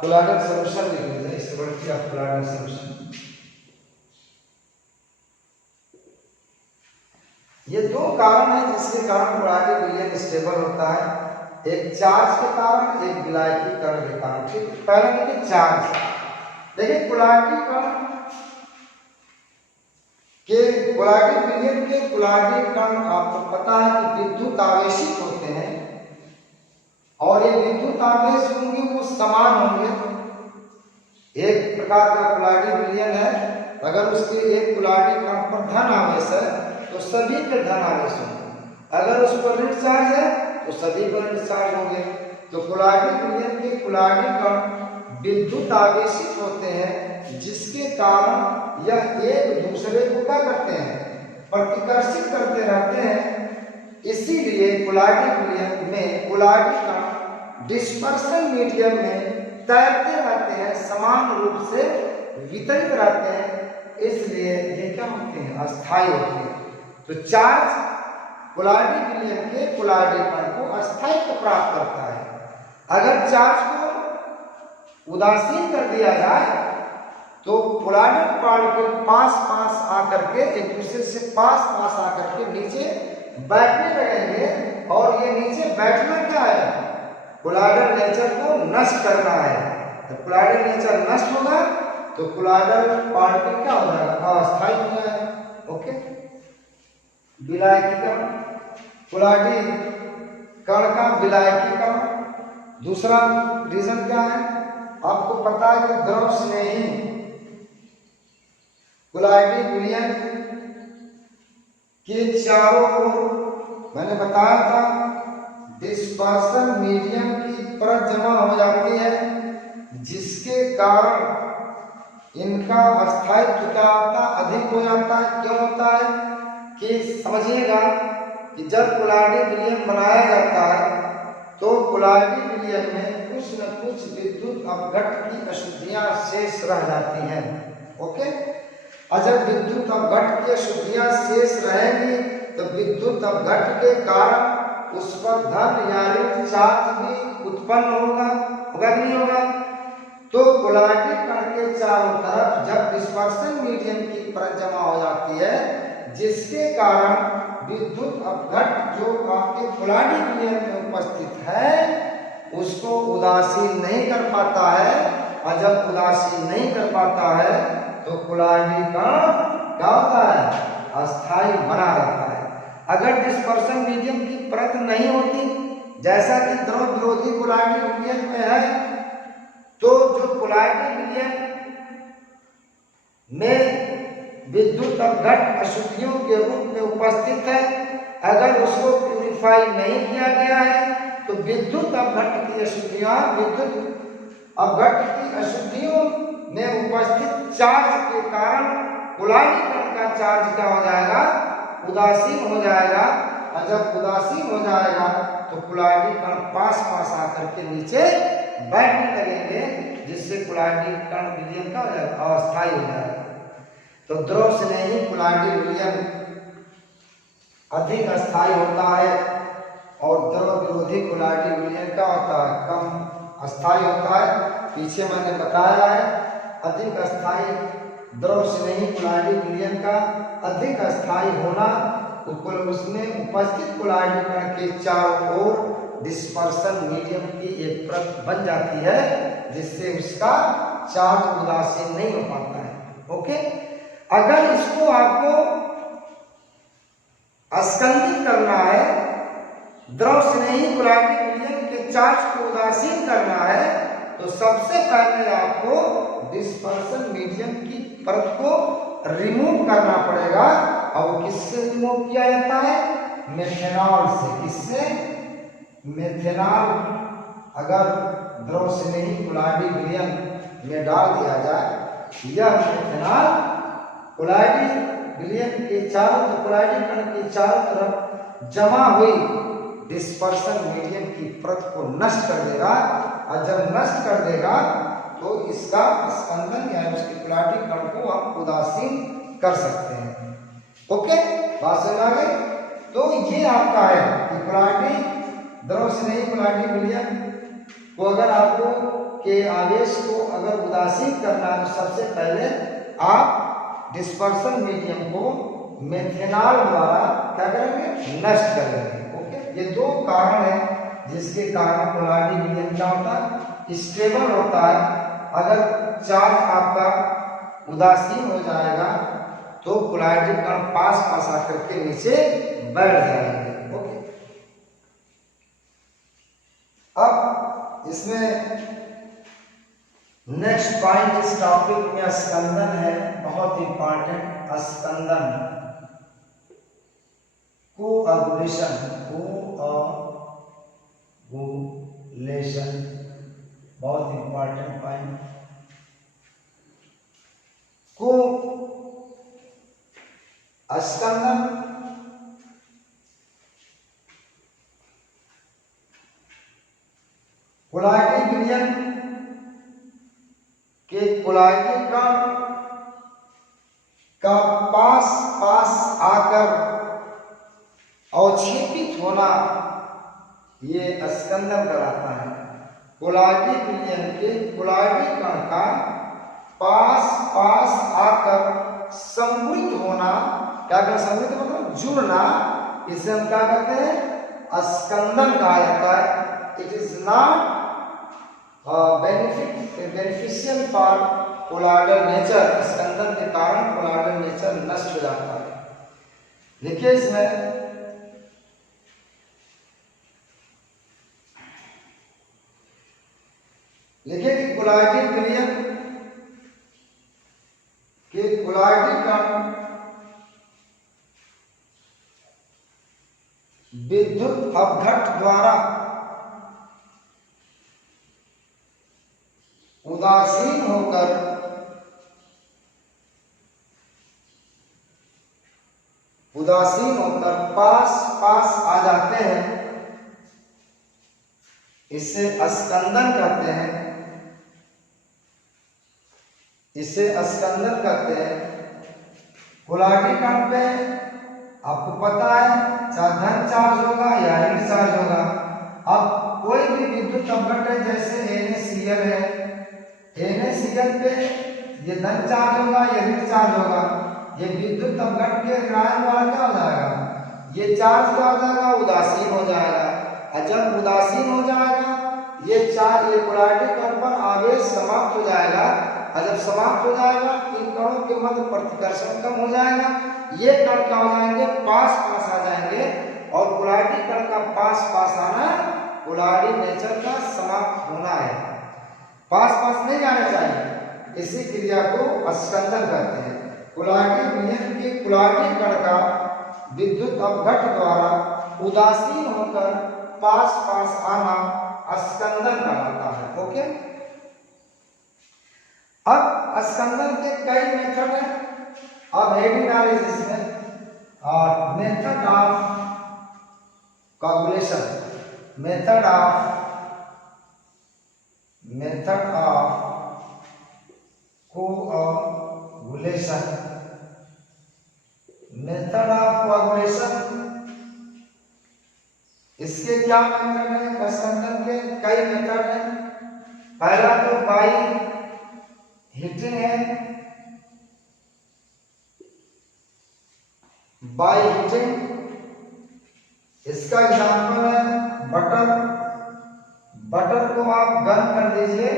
कोलाइडल सॉल्यूशन लिख लीजिए, इससे बढ़ती है कोलाइडल सॉल्यूशन। ये 2 कारण है जिसके कारण कोलाइडी विलयन स्टेबल होता है। एक चार्ज के कारण, एक विलायकीकरण के कारण। ठीक, पहले देखिए चार्ज। देखिए कुलाडीकरण विलयन के कुलाडीकरण आपको पता है कि विद्युत आवेशित होते हैं और ये विद्युत आवेश होंगे वो समान होंगे। एक प्रकार का कुलाडी विलयन है, अगर उसके एक कुलाडीकरण पर धन आवेश है तो सभी पे धन आवेश होंगे, अगर उस पर ऋण चार्ज है तो सभी पर ऋण चार्ज होंगे। तो कुलाडी विलयन के कुलाडीकरण विद्युत आवेशित होते हैं, जिसके कारण यह एक दूसरे को क्या करते हैं, प्रतिकर्षित करते रहते हैं। इसीलिए कुलाडी विलयन में कुलाडीकरण डिस्पर्सन मीडियम में तैरते रहते हैं, समान रूप से वितरित रहते हैं, इसलिए ये क्या होते हैं, अस्थायी होते हैं। तो चार्ज कुलाडी विलयन के कुलाडीकरण को अस्थायित्व प्राप्त करता है। अगर चार्ज को उदासीन कर दिया जाए तो कुलाडी पार्टिकल पास आकर के एक दूसरे से पास आकर के नीचे बैठने लगेंगे, और ये नीचे बैठना क्या है, कोलाइडल नेचर को नष्ट करना है। तो कोलाइडल नेचर नष्ट होगा तो कोलाइडल पार्टिकल क्या हो जाएगा, अस्थायी हो जाएगा। ओके, विलायकीकरण, कोलाडी कण का विलायकीकरण। दूसरा रीजन क्या है, आपको पता है कि द्रव स्नेही कोलाडी विलयन के चारों ओर मैंने बताया था डिस्पर्सन मीडियम की परत जमा हो जाती है, जिसके कारण इनका अस्थायित्व क्या होता है, अधिक हो जाता है। क्यों होता है कि समझिएगा कि जब कोलाडी विलयन बनाया जाता है तो कोलाडी विलयन में कुछ न कुछ विद्युत अपघट्ट की अशुद्धियां शेष रह जाती हैं। ओके, और जब विद्युत अपघट्ट की अशुद्धियां शेष रहेंगी तो विद्युत अपघट्ट के कारण उस पर धन या ऋण चार्ज भी उत्पन्न होगा कि नहीं होगा। तो कोलाडी कण के चारों तरफ जब डिस्पर्सन मीडियम की परत जमा हो जाती है, जिसके कारण विद्युत अपघट्ट जो आपके कोलाडी विलयन में उपस्थित है उसको उदासीन नहीं कर पाता है, और जब उदासीन नहीं कर पाता है तो कोलाडी कण क्या होता है, अस्थायी बना रहता है। अगर डिस्पर्सन मीडियम की परत नहीं होती, जैसा कि द्रव विरोधी कोलाडी विलयन में है, तो जो कोलाडी विलयन में विद्युत अपघट्ट अशुद्धियों के रूप में उपस्थित है, अगर उसको प्यूरिफाई नहीं किया गया है तो विद्युत अपघट्ट की अशुद्धियां, विद्युत अपघट्ट की अशुद्धियों में उपस्थित चार्ज के कारण कोलाडी कण का चार्ज क्या हो जाएगा, उदासीन हो जाएगा, और जब उदासीन हो जाएगा तो कोलाडी कण पास आकर के नीचे बैठने लगेंगे, जिससे कोलाडी कण विलयन का हो जाएगा, अस्थायी हो जाएगा। तो द्रव स्नेही कोलाडी विलयन अधिक अस्थायी होता है और द्रव विरोधी कोलाडी विलयन का होता है, कम अस्थायी होता है। पीछे मैंने बताया है अधिक अस्थायी द्रव स्नेही कोलाडी विलयन का अधिक अस्थायी होना, उसमें उपस्थित कोलाडी कण के चारों ओर डिस्पर्सन मीडियम की एक परत बन जाती है, जिससे उसका चार्ज उदासीन नहीं हो पाता है। ओके, अगर इसको आपको अस्कंदित करना है, द्रव स्नेही कोलाडी विलयन के चार्ज को उदासीन करना है, तो सबसे पहले आपको डिस्पर्सन मीडियम की परत को रिमूव करना पड़ेगा। और किससे रिमूव किया जाता है, मेथेनॉल से। किससे, मेथेनॉल अगर द्रव स्नेही कोलाडी विलयन में डाल दिया जाए, यह मेथेनॉल कोलाडी विलयन के चारों, कोलाडी कण के चारों तरफ जमा हुई डिस्पर्सन मीडियम की परत को नष्ट कर देगा, और जब नष्ट कर देगा तो इसका स्पंदन या उसके कोलाडी कण को हम उदासीन कर सकते हैं। ओके, बात समझ आ गई। तो ये आपका है कि कोलाडी द्रव स्नेही कोलाडी विलयन को अगर आपको के आवेश को अगर उदासीन करना है तो सबसे पहले आप डिस्पर्सन मीडियम को मेथेनॉल द्वारा क्या करेंगे, नष्ट करेंगे। ओके, ये दो कारण है जिसके कारण कोलाइडिक विलयन क्या होता है, स्टेबल होता है। अगर चार्ज आपका उदासीन हो जाएगा तो कोलाइडिक कण पास पास आकर के नीचे बैठ जाएंगे। ओके, अब इसमें नेक्स्ट पॉइंट इस टॉपिक में स्कंदन है, बहुत इंपॉर्टेंट। स्कंदन, कोअगुलेशन, बहुत इंपॉर्टेंट पॉइंट। को स्कंदन कोलाइडिक विलयन के कोलाइडिक कण का पास पास आकर अवक्षेपित होना, ये स्कंदन कराता है। कोलाइडिक विलयन के कोलाइडिक कण का पास पास आकर समृद्ध होना, क्या कहते हैं समृद्ध मतलब जुड़ना, इसे हम क्या कहते हैं, स्कंदन कहा जाता है। It is not beneficial for colloidal nature, स्कंदन के कारण कोलाइडल नेचर नष्ट हो जाता है। देखिए इसमें लिखिए कि कोलाइडिक विलयन के कोलाइडिक कण विद्युत अपघट्ट द्वारा उदासीन होकर पास पास आ जाते हैं, इसे स्कंदन कहते हैं। इसे स्कंदन कहते हैं। कोलाइडिक कण पे आपको पता है चाहे धन चार्ज होगा या ऋण चार्ज होगा। अब कोई भी विद्युत अपघट्ट है, जैसे NaCl है, NaCl पे ये धन चार्ज होगा या ऋण चार्ज होगा, ये विद्युत अपघट्ट के ऋणायन द्वारा क्या हो जाएगा, ये चार्ज क्या हो जाएगा, उदासीन हो जाएगा। और जब उदासीन हो जाएगा ये चार्ज, ये कोलाइडिक कण पर आवेश समाप्त हो जाएगा। और जब समाप्त हो जाएगा इन कणों के मध्य प्रतिकर्षण कम हो जाएगा, ये कण क्या हो जाएंगे, पास पास आ जाएंगे। और कोलाइडिक कण का पास पास आना कोलाइडिक नेचर का समाप्त होना है, पास पास नहीं जाना चाहिए। इसी क्रिया को स्कंदन कहते हैं। कोलाइडिक विलयन के कोलाइडिक कण का विद्युत अपघट्ट द्वारा उदासीन होकर पास पास आना स्कंदन कहलाता है। ओके, अब स्कंदन के कई मेथड हैं। अब हेडिंग डालिए इसमें, और method of coagulation, method of coagulation, method of coagulation. इसके क्या मेथड है, स्कंदन के कई मेथड हैं। पहला तो बाई हीटिंग है, बाई हीटिंग। इसका एग्जाम्पल है बटर। बटर को आप गर्म कर दीजिए,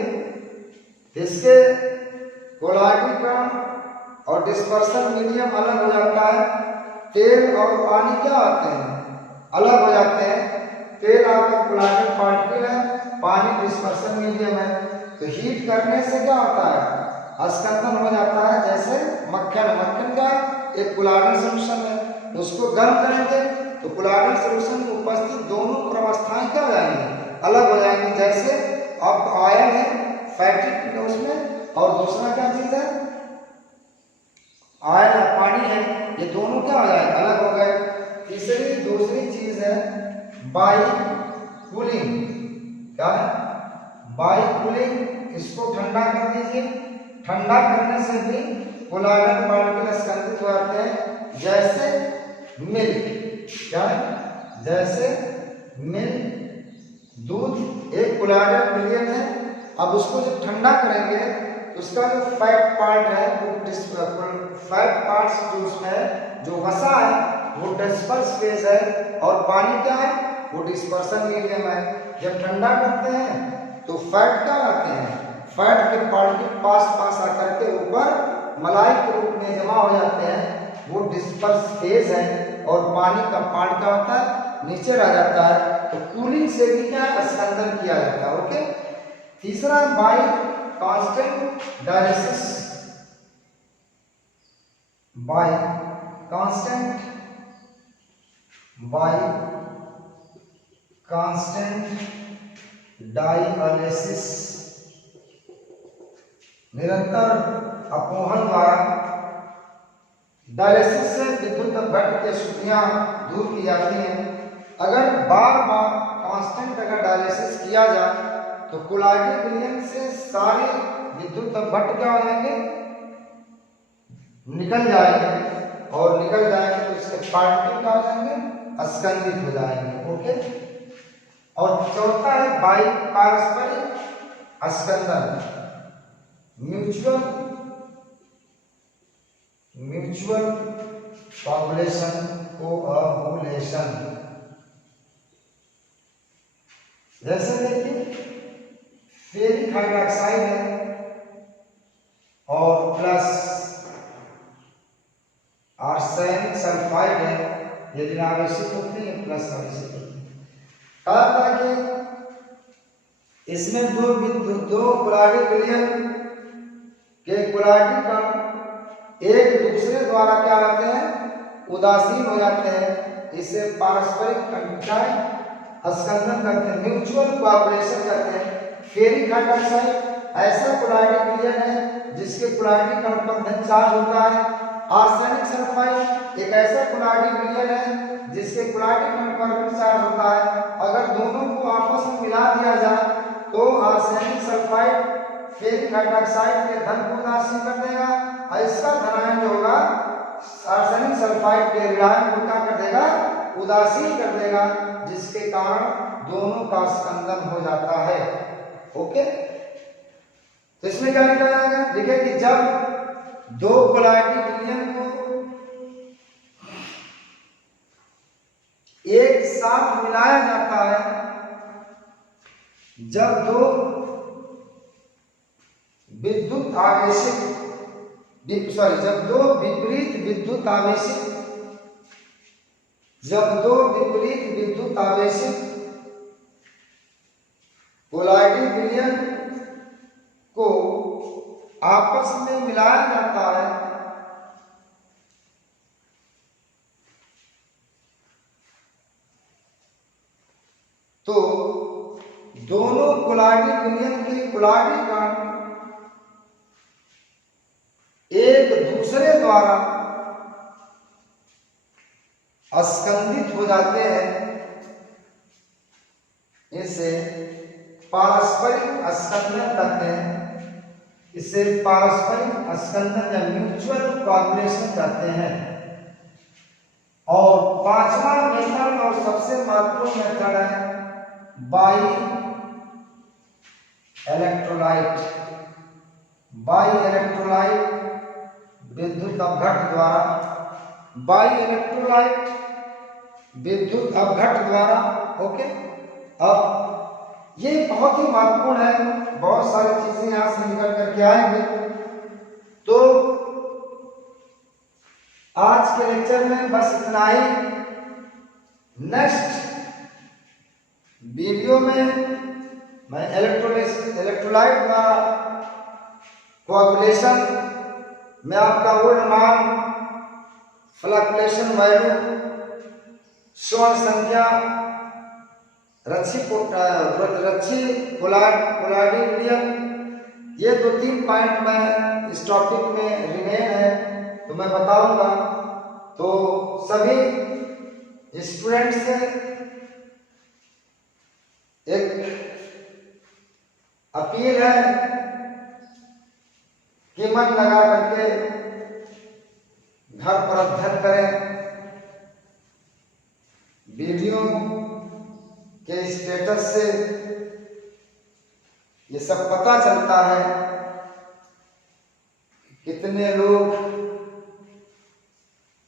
इसके कोलाइडिक कण और डिस्पर्सन मीडियम अलग हो जाता है। तेल और पानी क्या होते हैं, अलग हो जाते हैं। तेल आपका कोलाइडिक पार्टिकल है, पानी डिस्पर्सन मीडियम है। तो हीट करने से क्या होता है, स्कंदन हो जाता है। जैसे मक्खन, मक्खन का एक कोलाइडल सॉल्यूशन है, उसको गर्म करेंगे तो कोलाइडल सॉल्यूशन में उपस्थित दोनों प्रवस्थाएं क्या हो जाएंगी, अलग हो जाएंगी। जैसे अब आयन है फैटी उसमें, और दूसरा क्या चीज है, आयन है पानी है, ये दोनों क्या हो जाए, अलग हो गए। तीसरी दूसरी चीज है बाई कूलिंग। क्या है, बाई कूलिंग। इसको ठंडा कर दीजिए, ठंडा करने से भी कोलाइडल पार्टिकल स्कंदित हो जाते हैं। जैसे मिल्क, क्या है, जैसे मिल्क, दूध एक कोलाइडल विलयन है। अब उसको जब ठंडा करेंगे तो उसका जो फैट पार्ट है, वो फैट पार्ट्स जो उसमें जो वसा है वो डिस्पर्स फेज है, और पानी क्या है, वो डिस्पर्सन मीडियम है। जब ठंडा करते हैं तो फैट क्या आते हैं, फैट के पार्टिकल पास पास आकर के ऊपर मलाई के रूप में जमा हो जाते हैं, वो डिस्पर्स फेज है। और पानी का पार्ट क्या होता है, नीचे रह जाता है। तो कूलिंग से भी क्या स्कंदन किया जाता है। ओके। तीसरा bye constant dialysis, bye constant dialysis, निरंतर अपोहन द्वारा डायलिसिस से विद्युत अपघट्ट की अशुद्धियां दूर की जाती हैं। अगर बार बार कांस्टेंट अगर डायलिसिस किया जाए तो कोलाइडल विलयन से सारे विद्युत अपघट्ट क्या हो जाएंगे, निकल जाएंगे। और निकल जाएंगे तो उसके पार्टिकल क्या हो जाएंगे, अस्कंदित हो जाएंगे। ओके। और चौथा है बाई पारस्परिक अस्कंदन, म्यूचुअल कोअगुलेशन। जैसे देखिए फेरिक हाइड्रोक्साइड है और प्लस आर्सेनिक सल्फाइड है, ये ऋण आवेशित होते हैं, प्लस आवेशित होते हैं। कहा था कि इसमें दो कोलाइडल विलयन के कोलाइडल कण एक दूसरे द्वारा क्या होते हैं, उदासीन हो जाते हैं। इसे पारस्परिक अस्कंदन करते हैं, म्यूचुअल कोऑपरेशन करते हैं। फेरिक हाइड्रोक्साइड ऐसा कोलाइडल विलयन है जिसके कोलाइडल कण पर धन चार्ज होता है। आर्सेनिक सल्फाइड एक ऐसा कोलाइडल विलयन है जिसके कोलाइडल कण पर ऋण चार्ज होता है। अगर दोनों को आपस में मिला दिया जाए तो आर्सेनिक सल्फाइड फेरिक हाइड्रोक्साइड के धन को उदासीन कर देगा और इसका धनायन जो होगा आर्सेनिक सल्फाइड के ऋणायन को क्या कर देगा, उदासीन कर देगा, जिसके कारण दोनों का स्कंदन हो जाता है। ओके। तो इसमें क्या लिखा जाएगा, देखिए कि जब दो कोलाइडल विलयन को एक साथ मिलाया जाता है, जब दो विद्युत आवेशित जब दो विपरीत विद्युत आवेशित कोलाइडल विलयन को आपस में मिलाया जाता है तो दोनों कोलाइडल विलयन के कोलाइडल कण एक दूसरे द्वारा अस्कंदित हो जाते हैं। इसे पारस्परिक अस्कंदन कहते हैं। इसे पारस्परिक अस्कंदन या म्यूचुअल कोऑपरेशन कहते हैं। और पांचवा मेथड और सबसे महत्वपूर्ण मेथड है बाई इलेक्ट्रोलाइट विद्युत अपघट्ट द्वारा। ओके। अब ये बहुत ही महत्वपूर्ण है, बहुत सारी चीजें यहां से निकल करके आएंगे। तो आज के लेक्चर में बस इतना ही। नेक्स्ट वीडियो में मैं इलेक्ट्रोलाइट द्वारा कोऑगुलेशन में आपका ऊर्ध्वमान, फ्लक्चुएशन वैल्यू, स्वर्ण संख्या, रच्छी कोलाइडल विलयन, ये 2-3 पॉइंट में इस टॉपिक में रिमेन है तो मैं बताऊंगा। तो सभी स्टूडेंट से एक अपील है कि मन लगा करके घर पर अध्ययन करें। वीडियो के स्टेटस से ये सब पता चलता है कितने लोग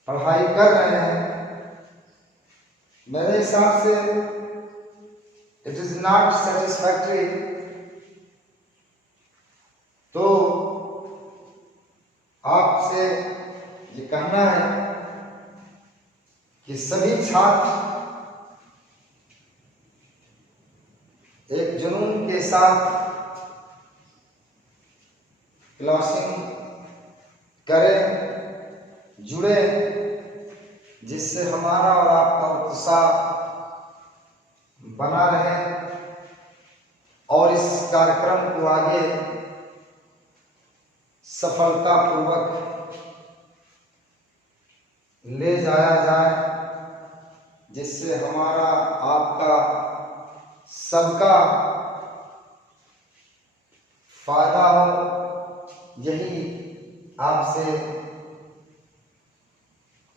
पढ़ाई कर रहे हैं। मेरे हिसाब से इट इज नॉट सेटिस्फैक्ट्री, तो आपसे ये कहना है कि सभी छात्र एक जुनून के साथ क्लासिंग करें, जुड़े, जिससे हमारा और आपका उत्साह बना रहे और इस कार्यक्रम को आगे सफलतापूर्वक ले जाया जाए, जिससे हमारा आपका सबका फायदा हो। यही आपसे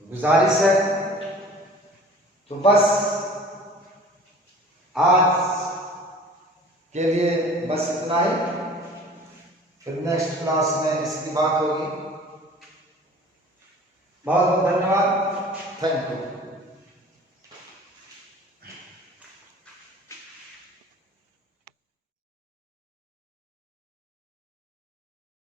गुजारिश है। तो बस आज के लिए बस इतना ही, फिर नेक्स्ट क्लास में इसकी बात होगी। बहुत बहुत धन्यवाद, थैंक यू।